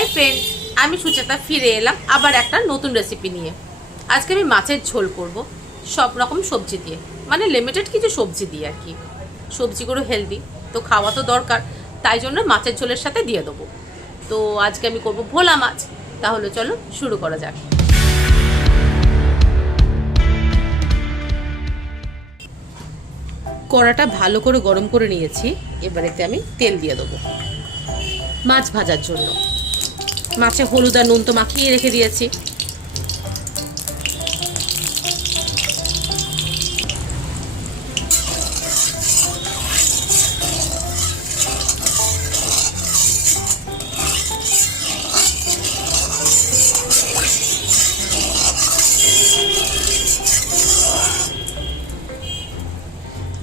Hi friends, আমি সুচেতা ফিরে এলাম আবার একটা নতুন রেসিপি নিয়ে। আজকে আমি মাছের ঝোল করব সব রকম সবজি দিয়ে, মানে লিমিটেড কিছু সবজি দিয়ে আর কি। সবজিগুলো হেলদি, তো খাওয়া তো দরকার, তাই জন্য মাছের ঝোলের সাথে দিয়ে দেবো। তো আজকে আমি করব ভোলা মাছ। তাহলে চলো শুরু করা যাক। কড়াটা ভালো করে গরম করে নিয়েছি, এবারেতে আমি তেল দিয়ে দেবো মাছ ভাজার জন্য। মাছে হলুদ আর নুন তো মাখিয়ে রেখে দিয়েছি।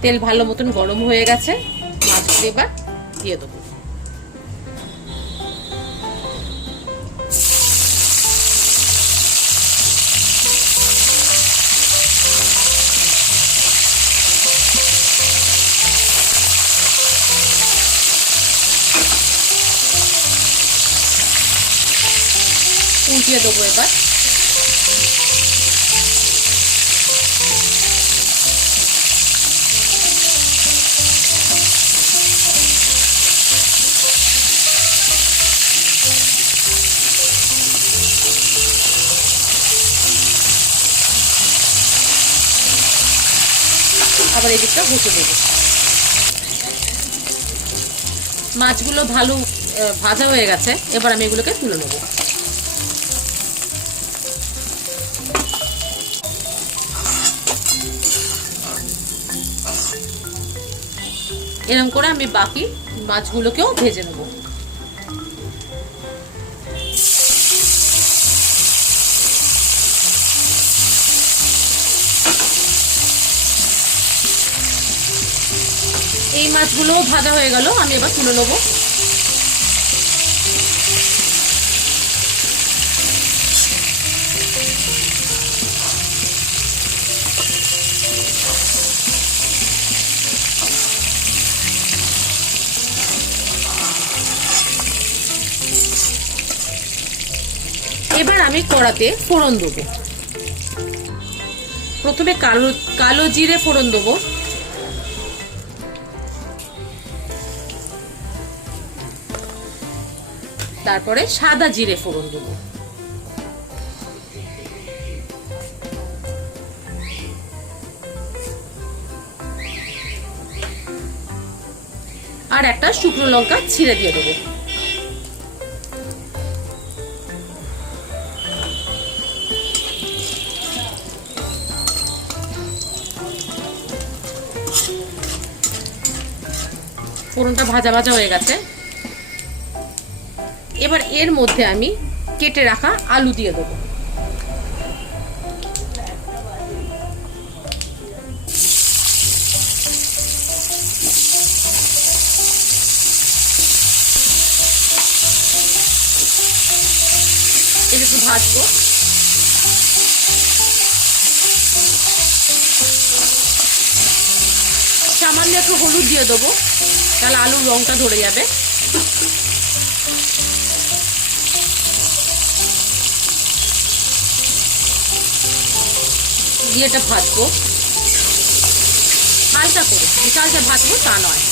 তেল ভালো মতন গরম হয়ে গেছে, মাছগুলো এবার দিয়ে দেবো। উল্টিয়ে দেবো এবার। আবার এই দিকটা ঘুষে দেবো। মাছগুলো ভালো ভাজা হয়ে গেছে, এবার আমি এগুলোকে তুলে নেবো। এরকম করে আমি বাকি মাছগুলোকেও ভেজে নেব। এই মাছগুলো ভাজা হয়ে গেল, আমি এবার তুলে নেব। এবার আমি কড়াতে ফোড়ন দেবো। প্রথমে কালো জিরে ফোড়ন দেবো, তারপরে সাদা জিরে ফোড়ন দেবো, আর একটা শুকনো লঙ্কা ছিঁড়ে দিয়ে দেবো। ফোড়নটা ভাজা ভাজা হয়ে গেছে, এবার এর মধ্যে আমি কেটে রাখা আলু দিয়ে দেবো। এটা একটু ভাজবো। সামান্য একটু হলুদ দিয়ে দেবো, তাহলে আলুর রংটা ধরে যাবে। দিয়ে এটা ভাজবো হালকা করে, বিশালটা ভাজবো তা নয়।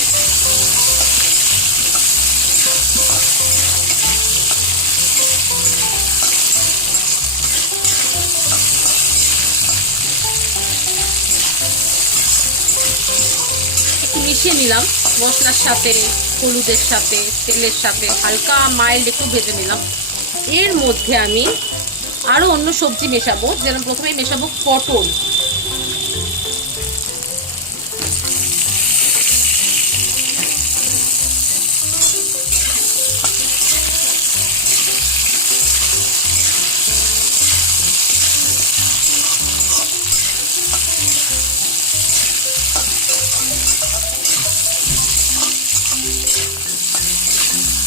একটু মিশিয়ে নিলাম মশলার সাথে, হলুদের সাথে, তেলের সাথে হালকা মাইল্ড একটু ভেজে নিলাম। এর মধ্যে আমি আরো অন্য সবজি মেশাবো, যেমন প্রথমে মেশাবো পটল।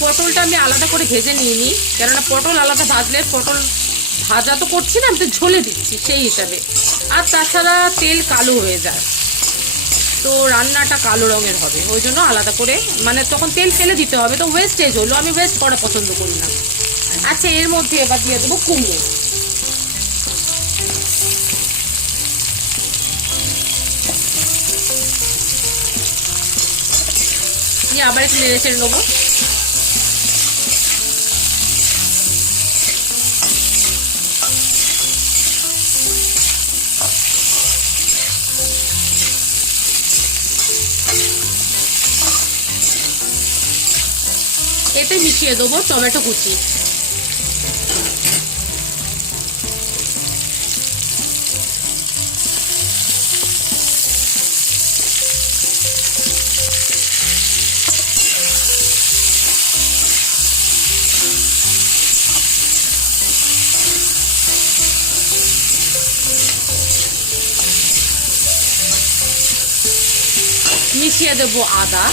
পটলটা আমি আলাদা করে ভেজে নিয়ে নিই, কেননা পটল আলাদা ভাজলে, পটল ভাজা তো করছি না, আমি তো ঝোলে দিচ্ছি সেই হিসাবে, আর তাছাড়া তেল কালো হয়ে যায়, তো রান্নাটা কালো রঙের হবে, ওই জন্য আলাদা করে, মানে তখন তেল ফেলে দিতে হবে, তো ওয়েস্টেজ হলো, আমি ওয়েস্ট করা পছন্দ করি না। আচ্ছা, এর মধ্যে এবার দিয়ে দেবো কুমড়ো। দিয়ে আবার একটু নেড়ে চেড়ে নেবো। এতে মিশিয়ে দেবো টমেটো কুচি। মিশিয়ে দেবো আদা।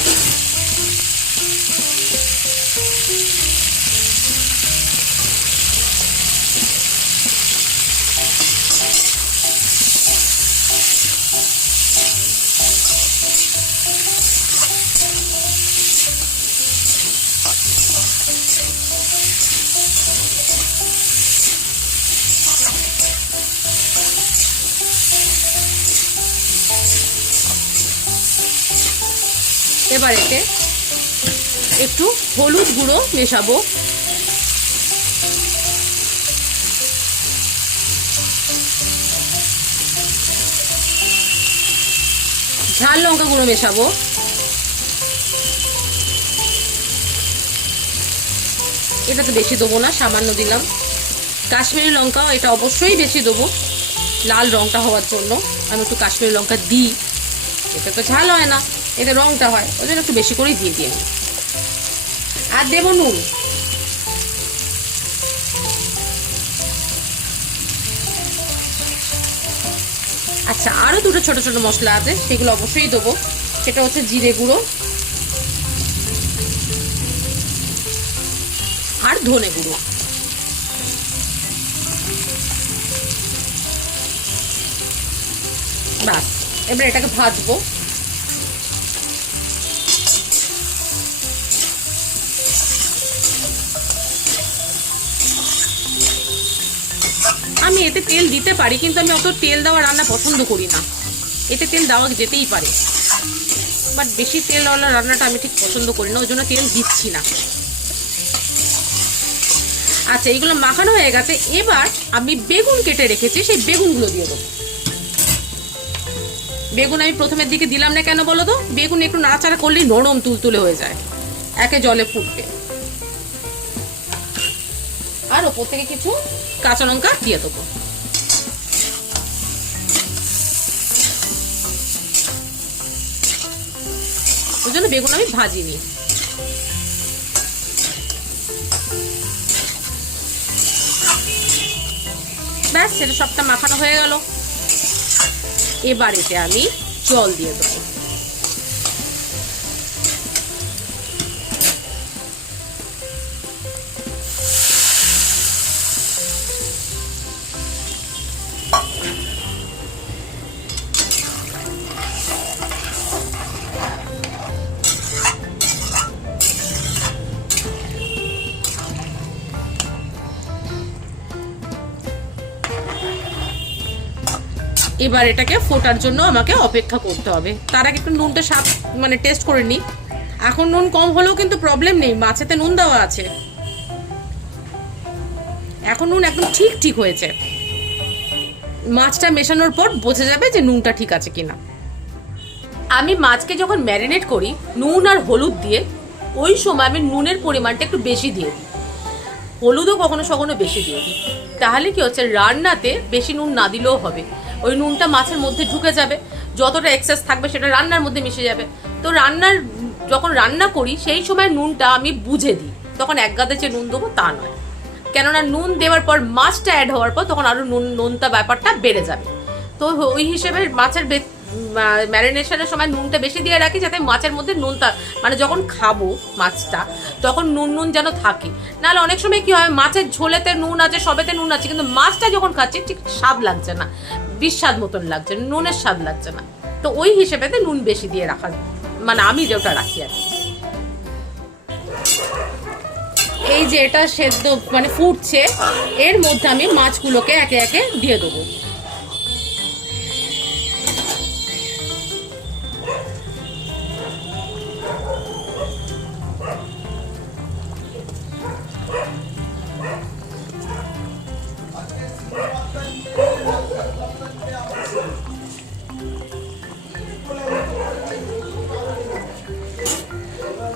এবার এতে একটু হলুদ গুঁড়ো মেশাবো। ঝাল লঙ্কা গুঁড়ো মেশাবো। এটা তো বেশি দেবো না, সামান্য দিলাম। কাশ্মীরি লঙ্কা এটা অবশ্যই বেশি দেবো, লাল রঙটা হওয়ার জন্য। আমি একটু কাশ্মীরি লঙ্কা দিই, এটা তো ঝাল হয় না, এটা রঙটা হয়, ওই জন্য একটু বেশি করেই দিয়ে দিই আমি। আর দেবো নুন। আচ্ছা, আরও দুটো ছোট ছোট মশলা আছে, সেগুলো অবশ্যই দেবো। সেটা হচ্ছে জিরে গুঁড়ো আর ধনে গুঁড়ো। বাস, এবার এটাকে ভাজবো। আমি এতে তেল দিতে পারি, কিন্তু আমি অত তেল দেওয়া রান্না পছন্দ করি না। এতে তেল দেওয়া যেতেই পারে, বাট বেশি তেলওয়ালা রান্নাটা আমি ঠিক পছন্দ করি না, ওই জন্য তেল দিচ্ছি না। আচ্ছা, এইগুলো মাখানো হয়ে গেছে। এবার আমি বেগুন কেটে রেখেছি, সেই বেগুনগুলো দিয়ে দেবো। বেগুন আমি প্রথমের দিকে দিলাম না কেন বলো তো? বেগুন একটু নাড়াচাড়া করলেই নরম তুলতুলে হয়ে যায়, একে জলে ফুটবে। আর ওপর থেকে কিছু কাঁচা লঙ্কা দিয়ে দেবো। ওই জন্য বেগুন আমি ভাজিনি। ব্যাস, সেটা সবটা মাখানো হয়ে গেল। এবার এতে আমি জল দিয়ে দেবো। এবার এটাকে ফোটার জন্য আমাকে অপেক্ষা করতে হবে। তার আগে একটু নুনটা টেস্ট করে নিই। এখন নুন কম হলেও কিন্তু প্রবলেম নেই, মাছেতে নুন দেওয়া আছে। এখন নুন একদম ঠিক ঠিক হয়েছে। মাছটা মেশানোর পর বোঝা যাবে যে নুনটা ঠিক আছে কিনা। আমি মাছকে যখন ম্যারিনেট করি নুন আর হলুদ দিয়ে, ওই সময় আমি নুনের পরিমাণটা একটু বেশি দিয়ে দিই, হলুদও কখনো কখনো বেশি দিয়ে দিই। তাহলে কি হচ্ছে, রান্নাতে বেশি নুন না দিলেও হবে, ওই নুনটা মাছের মধ্যে ঢুকে যাবে, যতটা এক্সেস থাকবে সেটা রান্নার মধ্যে মিশে যাবে। তো যখন রান্না করি সেই সময় নুনটা আমি বুঝে দিই, তখন এক গাদা যে নুন দেবো তা নয়। কেননা নুন দেওয়ার পর মাছটা অ্যাড হওয়ার পর তখন আরও নুনটা ব্যাপারটা বেড়ে যাবে। তো ওই হিসেবে মাছের ম্যারিনেশনের সময় নুনটা বেশি দিয়ে রাখি, যাতে মাছের মধ্যে নুনটা যখন খাবো মাছটা তখন নুন যেন থাকে। নাহলে অনেক সময় কি হয়, মাছের ঝোলেতে নুন আছে, সবেতে নুন আছে, কিন্তু মাছটা যখন খাচ্ছি ঠিক স্বাদ লাগছে না, বিস্বাদ মতন লাগছে, নুনের স্বাদ লাগছে না। তো ওই হিসেবেতে নুন বেশি দিয়ে রাখা, আমি যেটা রাখি আর কি। এই যে এটা সেদ্ধ মানে ফুটছে, এর মধ্যে আমি মাছগুলোকে একে একে দিয়ে দেবো।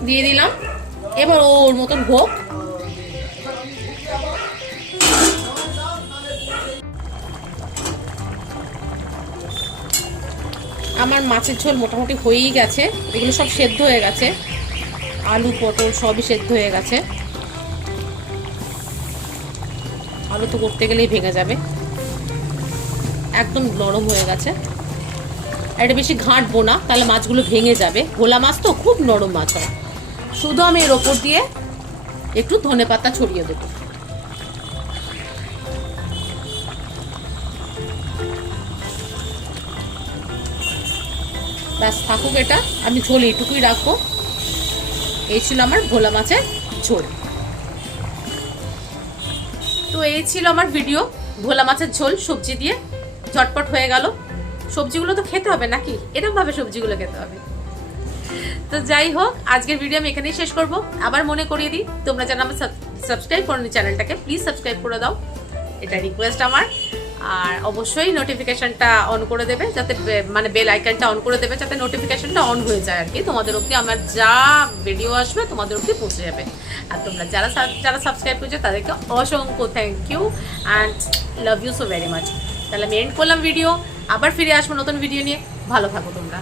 দিয়ে দিলাম, এবার ওর মতন হোক। আমার মাছের ঝোল মোটামুটি হয়েই গেছে, এগুলো সব সেদ্ধ হয়ে গেছে, আলু পটল সবই সেদ্ধ হয়ে গেছে। আলু তো করতে গেলেই ভেঙে যাবে, একদম নরম হয়ে গেছে। এটা বেশি ঘাঁটবো না, তাহলে মাছগুলো ভেঙে যাবে। ভোলা মাছ তো খুব নরম মাছ হয়। শুধু আমি এর ওপর দিয়ে একটু ধনেপাতা ছড়িয়ে দেবো। ব্যাস থাকুক, এটা আমি ঝোল এইটুকুই রাখবো। এই ছিল আমার ভোলা মাছের ঝোল। তো এই ছিল আমার ভিডিও, ভোলা মাছের ঝোল সবজি দিয়ে, ঝটপট হয়ে গেল। সবজিগুলো তো খেতে হবে নাকি, এরকম ভাবে সবজিগুলো খেতে হবে। তো যাই হোক, আজকের ভিডিও আমি এখানেই শেষ করব। আবার মনে করিয়ে দিই, তোমরা যারা আমার সাবস্ক্রাইব করোনি চ্যানেলটাকে, প্লিজ সাবস্ক্রাইব করে দাও, এটা রিকোয়েস্ট আমার। আর অবশ্যই নোটিফিকেশনটা অন করে দেবে, যাতে মানে বেল আইকনটা অন করে দেবে, যাতে নোটিফিকেশনটা অন হয়ে যায় আর কি, তোমাদের অবধি আমার যা ভিডিও আসবে তোমাদের অবধি পৌঁছে যাবে। আর তোমরা যারা সাবস্ক্রাইব করেছো তাদেরকে অসংখ্য thank you and love you so very much. তাহলে আমি এন্ড করলাম ভিডিও, আবার ফিরে আসবো নতুন ভিডিও নিয়ে। ভালো থাকো তোমরা।